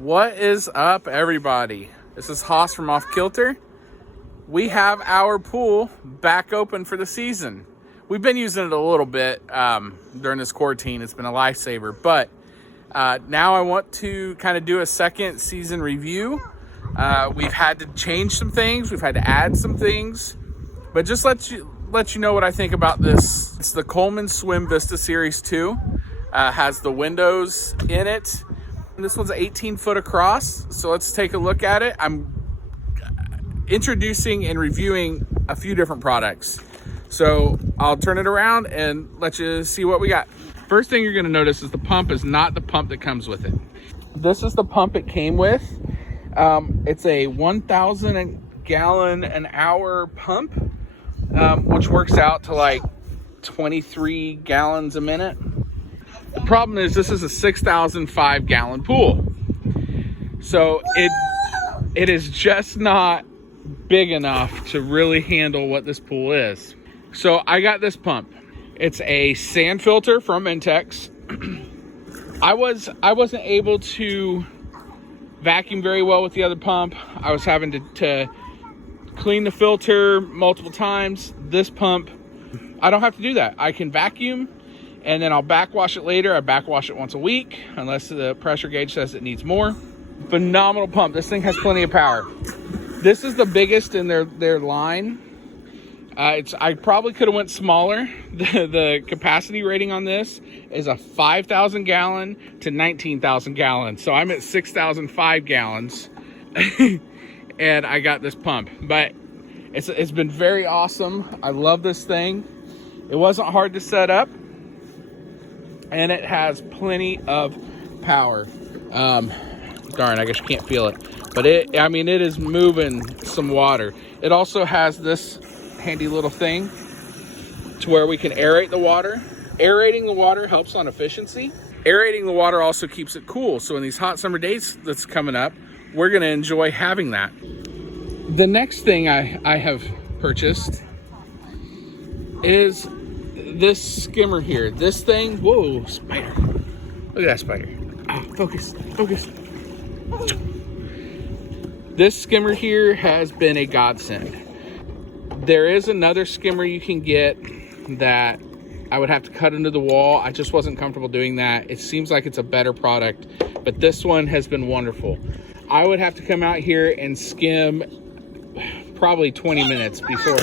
What is up, everybody? This is Haas from Off Kilter. We have our pool back open for the season. We've been using it a little bit during this quarantine. It's been a lifesaver, but now I want to kind of do a second season review. We've had to change some things. We've had to add some things, but just let you know what I think about this. It's the Coleman Swim Vista Series 2. Has the windows in it. This one's 18 foot across, so let's take a look at it. I'm introducing and reviewing a few different products. So I'll turn it around and let you see what we got. First thing you're gonna notice is the pump is not the pump that comes with it. This is the pump it came with. It's a 1,000 gallon an hour pump, which works out to like 23 gallons a minute. The problem is this is a 6,005 gallon pool. So it is just not big enough to really handle what this pool is. So I got this pump. It's a sand filter from Intex. I wasn't able to vacuum very well with the other pump. I was having to clean the filter multiple times. This pump, I don't have to do that. I can vacuum and then I'll backwash it later. I backwash it once a week unless the pressure gauge says it needs more. Phenomenal pump. This thing has plenty of power. This is the biggest in their line. I probably could have went smaller. The capacity rating on this is a 5,000 gallon to 19,000 gallons. So I'm at 6,005 gallons and I got this pump, but it's been very awesome. I love this thing. It wasn't hard to set up and it has plenty of power. Darn, I guess you can't feel it, but it is moving some water. It also has this handy little thing to where we can aerate the water. Aerating the water helps on efficiency. Aerating the water also keeps it cool. So in these hot summer days that's coming up, we're gonna enjoy having that. The next thing I have purchased is this skimmer here. This thing, whoa, spider. Look at that spider. Ah, focus. This skimmer here has been a godsend. There is another skimmer you can get that I would have to cut into the wall. I just wasn't comfortable doing that. It seems like it's a better product, but this one has been wonderful. I would have to come out here and skim probably 20 minutes before.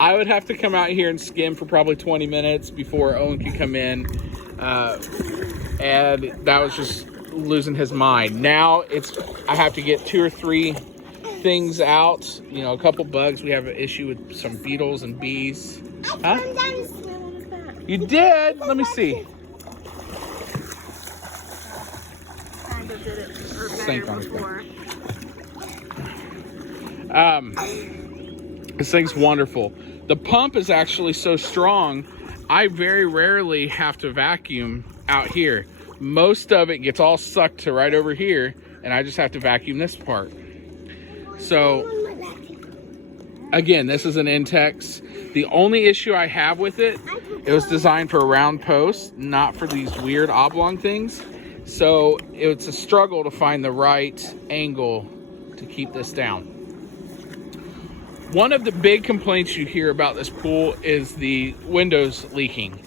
I would have to come out here and skim for probably 20 minutes before Owen could come in. And that was just losing his mind. Now I have to get 2 or 3 things out, a couple bugs. We have an issue with some beetles and bees. Huh? You did? Let me see. Kind of did it Sink on before. This thing's wonderful. The pump is actually so strong, I very rarely have to vacuum out here. Most of it gets all sucked to right over here, and I just have to vacuum this part. So, again, this is an Intex. The only issue I have with it was designed for a round post, not for these weird oblong things. So, it's a struggle to find the right angle to keep this down. One of the big complaints you hear about this pool is the windows leaking.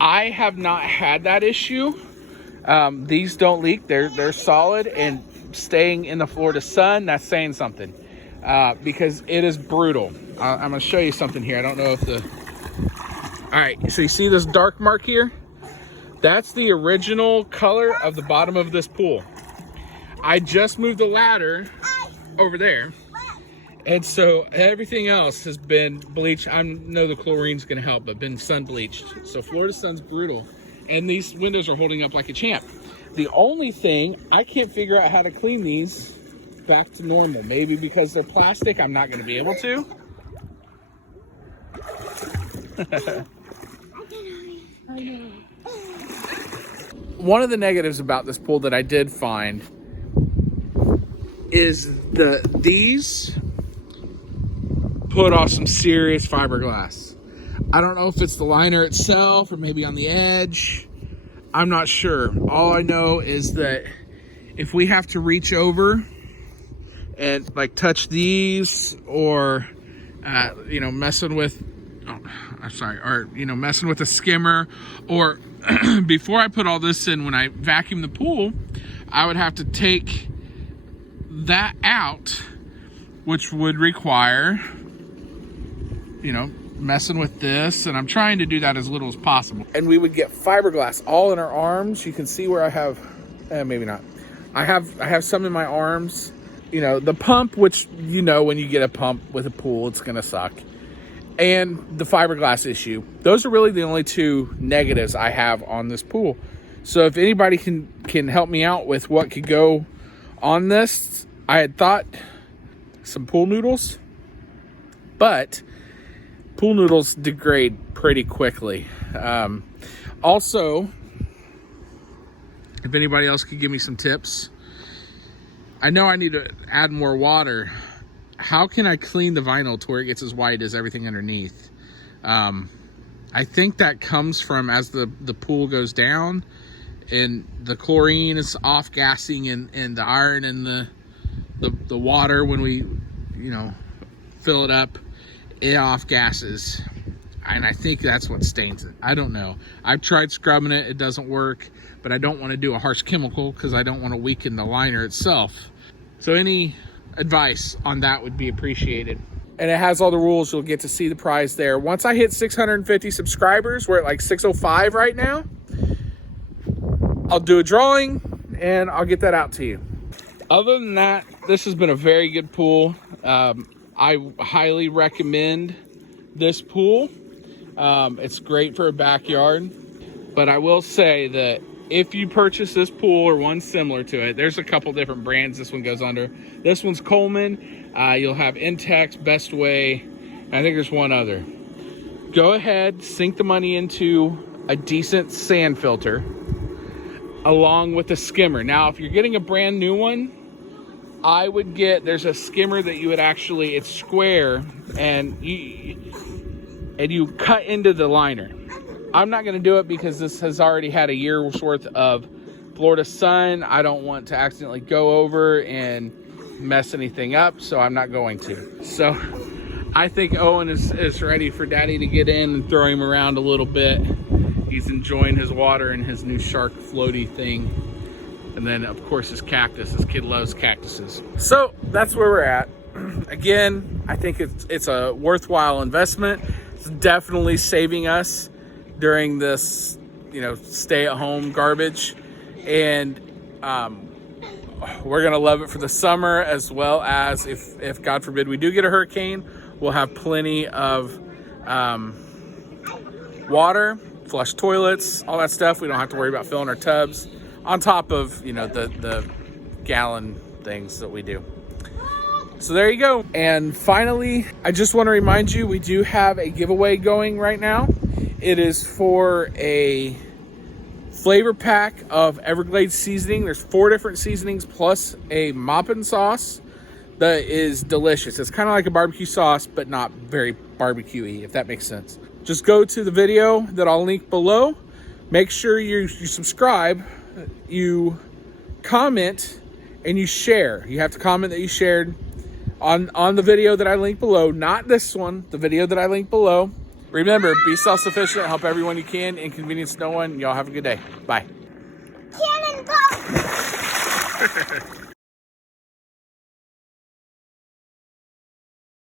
I have not had that issue. These don't leak. They're solid and staying in the Florida sun. That's saying something because it is brutal. I'm gonna show you something here. I don't know if all right, so you see this dark mark here? That's the original color of the bottom of this pool. I just moved the ladder over there, and so everything else has been bleached. I know the chlorine's gonna help, but been sun bleached. So Florida sun's brutal, and these windows are holding up like a champ. The only thing, I can't figure out how to clean these back to normal. Maybe because they're plastic, I'm not gonna be able to. One of the negatives about this pool that I did find is these put off some serious fiberglass. I don't know if it's the liner itself or maybe on the edge. I'm not sure. All I know is that if we have to reach over and like touch these, or you know, messing with, oh, I'm sorry, or you know, messing with a skimmer, or before I put all this in, when I vacuum the pool, I would have to take that out, which would require, you know, messing with this, and I'm trying to do that as little as possible. And we would get fiberglass all in our arms. You can see where I have, maybe not. I have some in my arms. You know, the pump, which, you know, when you get a pump with a pool, it's gonna suck. And the fiberglass issue. Those are really the only two negatives I have on this pool. So if anybody can help me out with what could go on this, I had thought some pool noodles, but pool noodles degrade pretty quickly. Also, if anybody else could give me some tips, I know I need to add more water. How can I clean the vinyl to where it gets as white as everything underneath? I think that comes from as the pool goes down and the chlorine is off gassing, and the iron and the water, when we, you know, fill it up, it off gases. And I think that's what stains it. I don't know. I've tried scrubbing it. It doesn't work, but I don't want to do a harsh chemical because I don't want to weaken the liner itself. So any advice on that would be appreciated. And it has all the rules. You'll get to see the prize there. Once I hit 650 subscribers, we're at like 605 right now, I'll do a drawing and I'll get that out to you. Other than that, this has been a very good pool. I highly recommend this pool. It's great for a backyard, but I will say that if you purchase this pool or one similar to it, there's a couple different brands this one goes under. This one's Coleman. You'll have Intex, Best Way. I think there's one other. Go ahead, sink the money into a decent sand filter along with a skimmer. Now, if you're getting a brand new one, I would get, there's a skimmer that you would actually, it's square, and you cut into the liner. I'm not gonna do it because this has already had a year's worth of Florida sun. I don't want to accidentally go over and mess anything up, so I'm not going to. So I think Owen is ready for Daddy to get in and throw him around a little bit. He's enjoying his water and his new shark floaty thing. And then of course his cactus. This kid loves cactuses. So that's where we're at. Again, I think it's a worthwhile investment. It's definitely saving us during this, you know, stay-at-home garbage, and we're gonna love it for the summer, as well as if God forbid we do get a hurricane, we'll have plenty of water, flush toilets, all that stuff. We don't have to worry about filling our tubs, on top of, you know, the gallon things that we do. So there you go. And finally, I just want to remind you, we do have a giveaway going right now. It is for a flavor pack of Everglades seasoning. There's 4 different seasonings plus a mopping sauce that is delicious. It's kind of like a barbecue sauce, but not very barbecue-y, if that makes sense. Just go to the video that I'll link below. Make sure you subscribe, you comment, and you share. You have to comment that you shared on the video that I link below, not this one, the video that I link below. Remember, be self-sufficient, help everyone you can, inconvenience no one. Y'all have a good day. Bye. Cannonball!